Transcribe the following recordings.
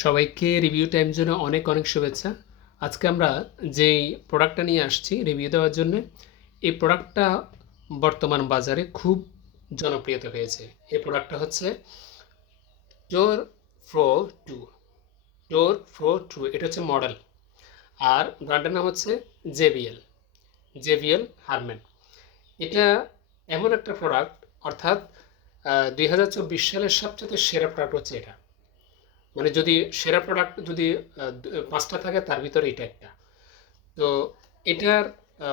সবাইকে review time জন্য অনেক অনেক শুভেচ্ছা। আজকে আমরা যেই প্রোডাক্টটা নিয়ে আসছি রিভিউ দেওয়ার জন্য, এই প্রোডাক্টটা বর্তমান বাজারে খুব জনপ্রিয়তা পেয়েছে। এই প্রোডাক্টটা হচ্ছে ডোর প্রো টু। ডোর প্রো টু এটা হচ্ছে মডেল, আর ব্র্যান্ডের নাম হচ্ছে জেবিএল। জেবিএল হারম্যান। এটা এমন একটা প্রোডাক্ট, অর্থাৎ 2024 সালের সবচেয়ে সেরা প্রোডাক্ট হচ্ছে এটা। মানে যদি সেরা প্রোডাক্ট যদি 5টা থাকে, তার ভিতরে এটা একটা। তো এটার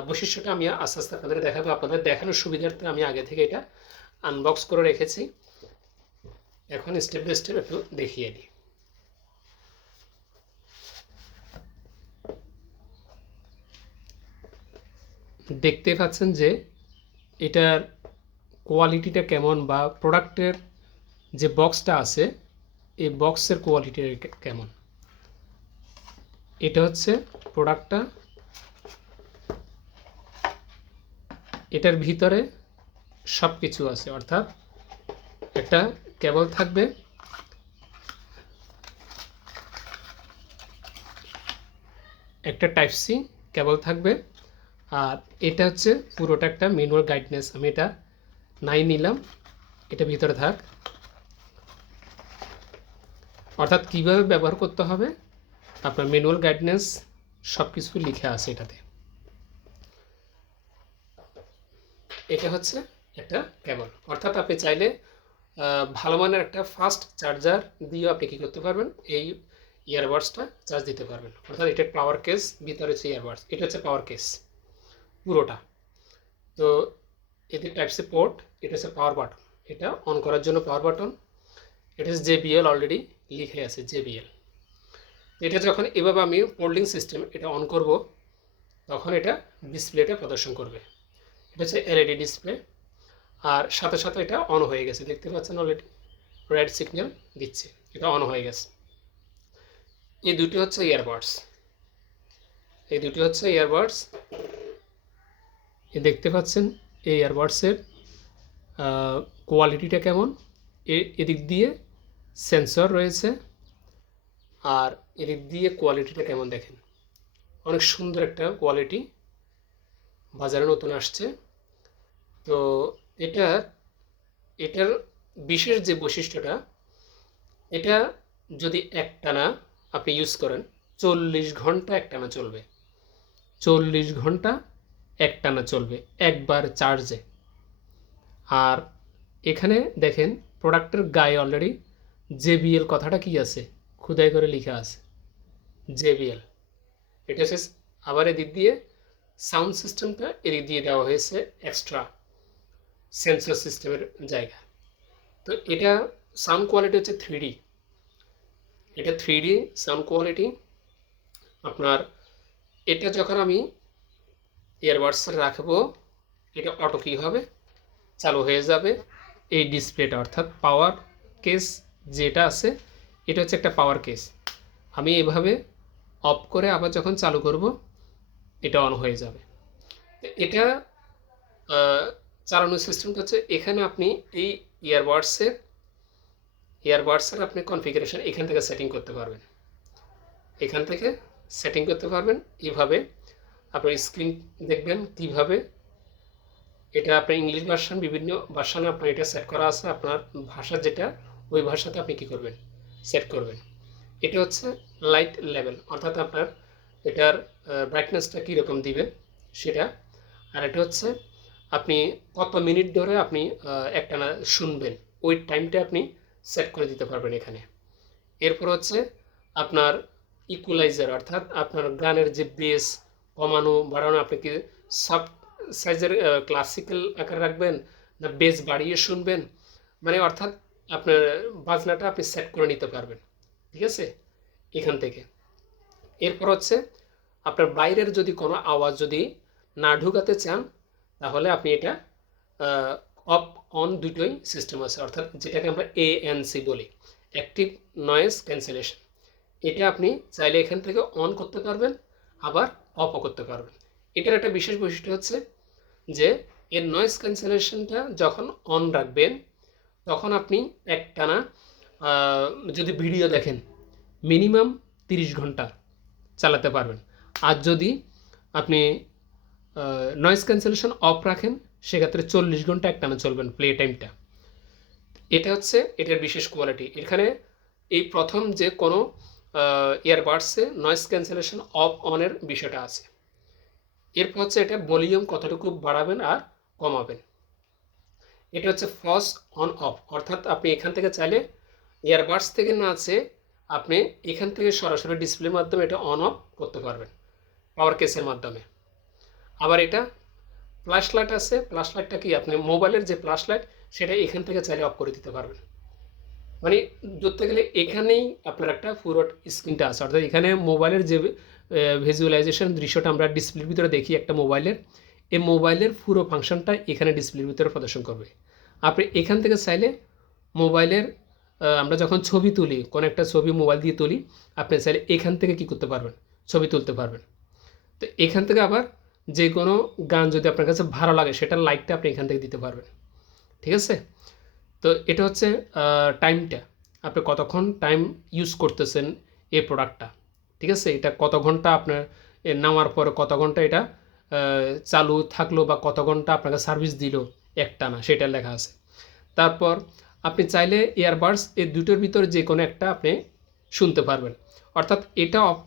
বৈশিষ্ট্যটা আমি আস্তে আস্তে আপনাদের দেখাবো। আপনাদের দেখানোর সুবিধার্থে আমি আগে থেকে এটা আনবক্স করে রেখেছি। এখন স্টেপ বাই স্টেপ একটু দেখিয়ে দিই। দেখতে পাচ্ছেন যে এটার কোয়ালিটিটা কেমন, বা প্রোডাক্টের যে বক্সটা আছে এই বক্সের কোয়ালিটি কেমন। এটা হচ্ছে প্রোডাক্টটা। এটার ভিতরে সব কিছু আছে, অর্থাৎ একটা কেবল থাকবে, একটা টাইপ সি কেবল থাকবে, আর এটা হচ্ছে পুরোটা একটা ম্যানুয়াল গাইডনেস। আমি এটা নাই নিলাম, এটা ভিতরে থাক। অর্থাৎ কীভাবে ব্যবহার করতে হবে আপনার ম্যানুয়াল গাইডনেস সব কিছু লিখে আছে এটাতে। এটা হচ্ছে একটা কেবল, অর্থাৎ আপনি চাইলে ভালো মানের একটা ফাস্ট চার্জার দিয়েও আপনি কী করতে পারবেন, এই ইয়ারবাডসটা চার্জ দিতে পারবেন। অর্থাৎ এটা পাওয়ার কেস, ভিতরে হচ্ছে ইয়ারবাডস, এটা হচ্ছে পাওয়ার কেস পুরোটা। তো এতে টাইপ সি পোর্ট, এটা হচ্ছে পাওয়ার বাটন, এটা অন করার জন্য পাওয়ার বাটন। এটা হচ্ছে জেবিএল, অলরেডি লিখে আছে জেবিএল। এটা যখন এভাবে আমি হোল্ডিং সিস্টেম এটা অন করব, তখন এটা ডিসপ্লেটা প্রদর্শন করবে। এটা হচ্ছে এলইডি ডিসপ্লে, আর সাথে সাথে এটা অন হয়ে গেছে, দেখতে পাচ্ছেন অলরেডি রেড সিগন্যাল দিচ্ছে, এটা অন হয়ে গেছে। এই দুটি হচ্ছে ইয়ারবাডস, এই দুটি হচ্ছে ইয়ারবাডস। দেখতে পাচ্ছেন এই ইয়ারবাডসের কোয়ালিটিটা কেমন। এদিক দিয়ে সেন্সর রয়েছে, আর এদিক দিয়ে কোয়ালিটিটা কেমন দেখেন, অনেক সুন্দর একটা কোয়ালিটি, বাজারে নতুন আসছে। তো এটার বিশেষ যে বৈশিষ্ট্যটা, এটা যদি একটানা আপনি ইউজ করেন, 40 ঘন্টা একটানা চলবে। 40 ঘন্টা একটানা চলবে একবার চার্জে। আর এখানে দেখেন প্রোডাক্টের গায়ে অলরেডি জেবিএল কথাটা কি আছে, খোদাই করে লেখা আছে জেবিএল। এটা হচ্ছে, আবার এদিক দিয়ে সাউন্ড সিস্টেমটা এদিক দিয়ে দেওয়া হয়েছে এক্সট্রা সেন্সর সিস্টেমের জায়গা। তো এটা সাউন্ড কোয়ালিটি হচ্ছে 3D, এটা 3D সাউন্ড কোয়ালিটি আপনার। এটা যখন আমি ইয়ারবাডসে রাখবো, এটা অটো কী হবে, চালু হয়ে যাবে এই ডিসপ্লেটা, অর্থাৎ পাওয়ার কেস যেটা আছে, এটা হচ্ছে একটা পাওয়ার কেস। আমি এভাবে অফ করে আবার যখন চালু করব, এটা অন হয়ে যাবে। এটা চালানোর সিস্টেমটা হচ্ছে, এখানে আপনি এই ইয়ারবাডসের আপনি কনফিগারেশন এখান থেকে সেটিং করতে পারবেন, এখান থেকে সেটিং করতে পারবেন। এইভাবে আপনার স্ক্রিন দেখবেন কীভাবে এটা আপনার ইংলিশ ভার্সন, বিভিন্ন ভার্সানে আপনার এটা সেট করা আছে, আপনার ভাষা যেটা ওই ভাষাতে আপনি কী করবেন, সেট করবেন। এটা হচ্ছে লাইট লেভেল, অর্থাৎ আপনার এটার ব্রাইটনেসটা কীরকম দিবেন সেটা। আর এটা হচ্ছে আপনি কত মিনিট ধরে আপনি একটানা শুনবেন, ওই টাইমটা আপনি সেট করে দিতে পারবেন এখানে। এরপর হচ্ছে আপনার ইকুয়ালাইজার, অর্থাৎ আপনার গানের যে বেস কমানো বাড়ানো, আপনি কি সাব সাইজের ক্লাসিক্যাল আকার রাখবেন, না বেস বাড়িয়ে শুনবেন, মানে অর্থাৎ আপনার বাজনাটা আপনি সেট করে নিতে পারবেন, ঠিক আছে, এখান থেকে। এরপর হচ্ছে আপনার বাইরের যদি কোনো আওয়াজ যদি না ঢুকাতে চান, তাহলে আপনি এটা অফ অন দুটোই সিস্টেম আছে, অর্থাৎ যেটাকে আমরা ANC বলি, অ্যাক্টিভ নয়েজ ক্যান্সেলেশন। এটা আপনি চাইলে এখান থেকে অন করতে পারবেন, আবার অফও করতে পারবেন। এটার একটা বিশেষ বৈশিষ্ট্য হচ্ছে যে এর নয়েজ ক্যান্সেলেশনটা যখন অন রাখবেন, তখন আপনি একটানা যদি ভিডিও দেখেন, মিনিমাম 30 ঘন্টা চালাতে পারবেন। আর যদি আপনি নয়েজ ক্যান্সেলেশন অফ রাখেন সেক্ষেত্রে 40 ঘন্টা একটানা চলবেন প্লে টাইমটা। এটা হচ্ছে এটার বিশেষ কোয়ালিটি। এখানে এই প্রথম যে কোনো ইয়ারবাডসে নয়েজ ক্যান্সেলেশন অফ অনের বিষয়টা আছে। এরপর হচ্ছে এটা ভলিউম কতটুকু বাড়াবেন আর কমাবেন। এটা হচ্ছে ফস অন অফ, অর্থাৎ আপনি এখান থেকে চাইলে ইয়ারবাডস থেকে না আছে আপনি এখান থেকে সরাসরি ডিসপ্লের মাধ্যমে এটা অন অফ করতে পারবেন পাওয়ার কেসের মাধ্যমে। আবার এটা ফ্ল্যাশ লাইট আছে, ফ্ল্যাশ লাইটটা কি আপনি মোবাইলের যে ফ্ল্যাশ লাইট সেটা এখান থেকে চাইলে অফ করে দিতে পারবেন। মানে ধরতে গেলে এখানেই আপনার একটা পুরো স্ক্রিনটা আছে, অর্থাৎ এখানে মোবাইলের যে ভিজুয়ালাইজেশন দৃশ্যটা আমরা ডিসপ্লের ভিতরে দেখি একটা মোবাইলের, এই মোবাইলের পুরো ফাংশনটা এখানে ডিসপ্লের ভিতরে প্রদর্শন করবে। আপনি এখান থেকে চাইলে মোবাইলের আমরা যখন ছবি তুলি, কোনো একটা ছবি মোবাইল দিয়ে তুলি, আপনি চাইলে এখান থেকে কি করতে পারবেন, ছবি তুলতে পারবেন। তো এখান থেকে আবার যে কোনো গান যদি আপনার কাছে ভালো লাগে সেটার লাইকটা আপনি এখান থেকে দিতে পারবেন। ঠিক আছে? তো এটা হচ্ছে টাইমটা, আপনি কতক্ষণ টাইম ইউজ করতেছেন এই প্রোডাক্টটা। ঠিক আছে? এটা কত ঘন্টা আপনার নেওয়ার পরে কত ঘন্টা এটা চালু থাকলো বা কত ঘন্টা আপনাকে সার্ভিস দিল একটানা সেটা লেখা আছে। তারপর আপনি চাইলে ইয়ারবাডস এই দুটোর ভিতরে যে কোনো একটা আপনি শুনতে পারবেন, অর্থাৎ এটা অফ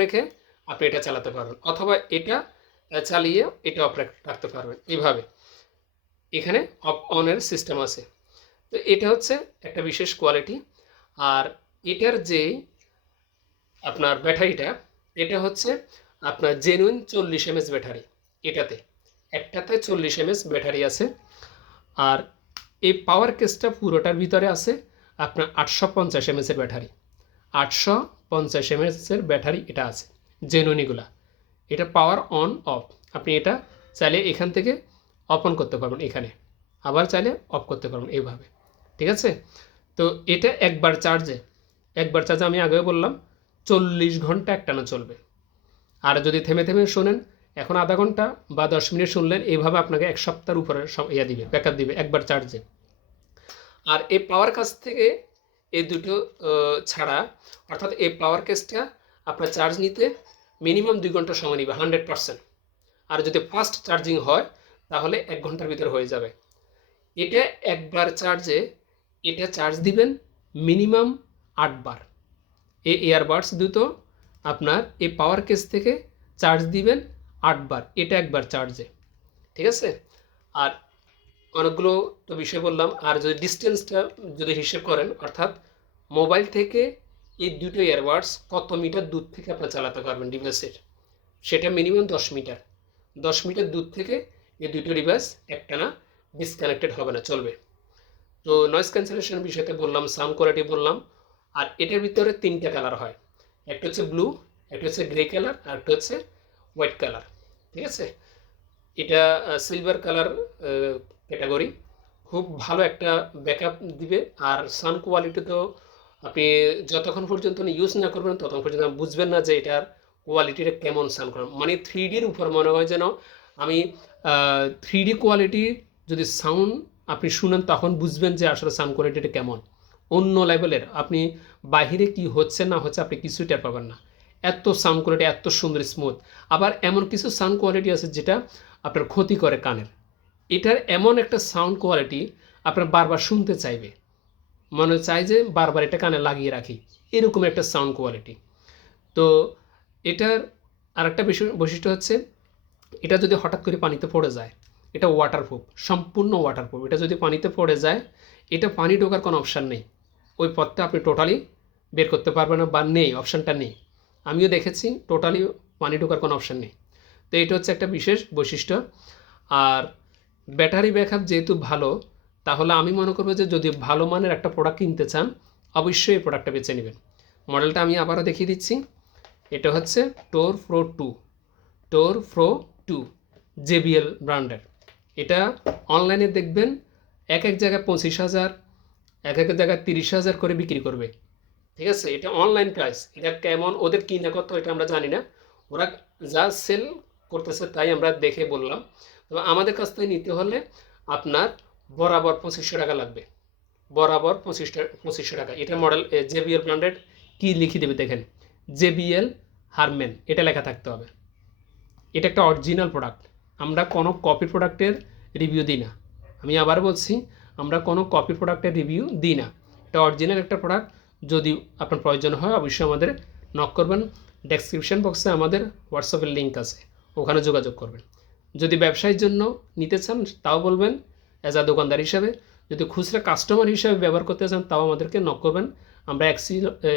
রেখে আপনি এটা চালাতে পারবেন, অথবা এটা চালিয়ে এটা অফ রাখতে পারবেন। এইভাবে এখানে অফ অনের সিস্টেম আছে। তো এটা হচ্ছে একটা বিশেষ কোয়ালিটি। আর এটার যে আপনার ব্যাটারিটা, এটা হচ্ছে আপনার জেনুইন 40 mAh ব্যাটারি। একটাতে 40 mAh ব্যাটারি আছে। আর এই পাওয়ার কেসটা পুরোটার ভিতরে আছে আপনার 850 mAh এর ব্যাটারি। 850 mAh এর ব্যাটারি এটা আছে জেনুইনগুলা। এটা পাওয়ার অন অফ, আপনি এটা চাইলে এখান থেকে অফ অন করতে পারবেন, এখানে আবার চাইলে অফ করতে পারবেন এইভাবে। ঠিক আছে? তো এটা একবার চার্জে আমি আগেও বললাম 40 ঘন্টা একটানা চলবে। আর যদি থেমে থেমে শোনেন, এখন আধা ঘন্টা বা 10 মিনিট শুনলেন, এইভাবে আপনাকে 1 সপ্তাহের উপরে দিবে, ব্যাকআপ দিবে একবার চার্জে। আর এই পাওয়ার কাছ থেকে এই দুটো ছাড়া, অর্থাৎ এই পাওয়ার কেসটা আপনার চার্জ নিতে মিনিমাম 2 ঘন্টা সময় নেবে 100%। আর যদি ফাস্ট চার্জিং হয় তাহলে 1 ঘন্টার ভিতরে হয়ে যাবে। এটা একবার চার্জে এটা চার্জ দিবেন মিনিমাম 8 বার। এই ইয়ারবাডস দুটো আপনার এই পাওয়ার কেস থেকে চার্জ দিবেন 8 বার, এটা একবার চার্জে। ঠিক আছে? আর অনেকগুলো তো বিষয় বললাম। আর যদি ডিস্টেন্সটা যদি হিসেব করেন, অর্থাৎ মোবাইল থেকে এই দুটো ইয়ারবাডস কত মিটার দূর থেকে আপনার চালাতে পারবেন ডিভাইসের, সেটা মিনিমাম 10 মিটার। 10 মিটার দূর থেকে এই দুটো ডিভাইস একটানা ডিসকানেক্টেড হবে না, চলবে। তো নয়েজ ক্যান্সেলেশন বিষয়তে বললাম, সাউন্ড কোয়ালিটি বললাম। আর এটার ভিতরে 3টা কালার হয়, একটা হচ্ছে ব্লু, একটা হচ্ছে গ্রে কালার, আর একটা হচ্ছে হোয়াইট কালার। ঠিক আছে? এটা সিলভার কালার ক্যাটাগরি, খুব ভালো একটা ব্যাকআপ দিবে। আর সাউন্ড কোয়ালিটি তো আপনি যতক্ষণ পর্যন্ত ইউজ না করবেন ততক্ষণ পর্যন্ত বুঝবেন না যে এটার কোয়ালিটিটা কেমন সাউন্ড করে। মানে 3Dর উপর মনে হয় যেন আমি 3D কোয়ালিটি যদি সাউন্ড আপনি শুনেন তখন বুঝবেন যে আসলে সাউন্ড কোয়ালিটিটা কেমন, অন্য লেভেলের। আপনি বাহিরে কি হচ্ছে না হচ্ছে আপনি কিছুই টের পাবেন না, এত সাউন্ড কোয়ালিটি এত সুন্দর স্মুথ। আবার এমন কিছু সাউন্ড কোয়ালিটি আছে যেটা আপনার ক্ষতি করে কানের। এটার এমন একটা সাউন্ড কোয়ালিটি আপনার বারবার শুনতে চাইবে, মনে চায় যে বারবার এটা কানে লাগিয়ে রাখি, এরকম একটা সাউন্ড কোয়ালিটি। তো এটার আরেকটা বৈশিষ্ট্য হচ্ছে, এটা যদি হঠাৎ করে পানিতে পড়ে যায়, এটা ওয়াটারপ্রুফ, সম্পূর্ণ ওয়াটারপ্রুফ। এটা যদি পানিতে পড়ে যায়, এটা পানি ঢোকার কোনো অপশান নেই, ওই পথটা আপনি টোটালি বের করতে পারবেন না, বা নেই, অপশানটা নেই। আমিও দেখেছি টোটালি পানি ঢোকার কোনো অপশান নেই। তো এটা হচ্ছে একটা বিশেষ বৈশিষ্ট্য। আর ব্যাটারি ব্যাকআপ যেহেতু ভালো, তাহলে আমি মনে করবো যে যদি ভালো মানের একটা প্রোডাক্ট কিনতে চান অবশ্যই এই প্রোডাক্টটা বেছে নেবেন। মডেলটা আমি আবারও দেখিয়ে দিচ্ছি। এটা হচ্ছে টোর প্রো টু JBL ব্র্যান্ডের। এটা অনলাইনে দেখবেন এক জায়গায় 25,000, এক জায়গায় 30,000 করে বিক্রি করবে। ঠিক আছে? এটা অনলাইন প্রাইস, এটা কেমন ওদের কিনা কত এটা আমরা জানি না, ওরা যা সেল করতেছে তাই আমরা দেখে বললাম। তবে আমাদের কাছ থেকে নিতে হলে আপনার বরাবর 2500 টাকা লাগবে, বরাবর 2500 টাকা। এটা মডেল JBL ব্র্যান্ডেড কি লিখে দেবে দেখেন, JBL হারম্যান এটা লেখা থাকতে হবে। এটা একটা অরিজিনাল প্রোডাক্ট, আমরা কোনো কপি প্রোডাক্টের রিভিউ দিই না। আমি আবার বলছি, আমরা কোনো কপি প্রোডাক্টের রিভিউ দিই না। এটা অরিজিনাল একটা প্রোডাক্ট। যদি আপনার প্রয়োজন হয় অবশ্যই আমাদের নক করবেন। ডেসক্রিপশন বক্সে আমাদের হোয়াটসঅ্যাপের লিঙ্ক আছে, ওখানে যোগাযোগ করবেন। যদি ব্যবসায়ের জন্য নিতে চান তাও বলবেন অ্যাজ আ দোকানদার হিসাবে। যদি খুচরা কাস্টমার হিসাবে ব্যবহার করতে চান তাও আমাদেরকে নক করবেন। আমরা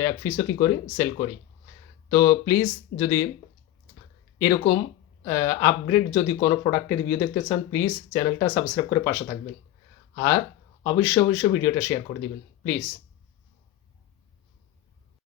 এক পিসও কী করি, সেল করি। তো প্লিজ যদি এরকম আপগ্রেড যদি কোনো প্রোডাক্টের রিভিউ দেখতে চান প্লিজ চ্যানেলটা সাবস্ক্রাইব করে পাশে থাকবেন। আর অবশ্যই ভিডিওটা শেয়ার করে দিবেন প্লিজ।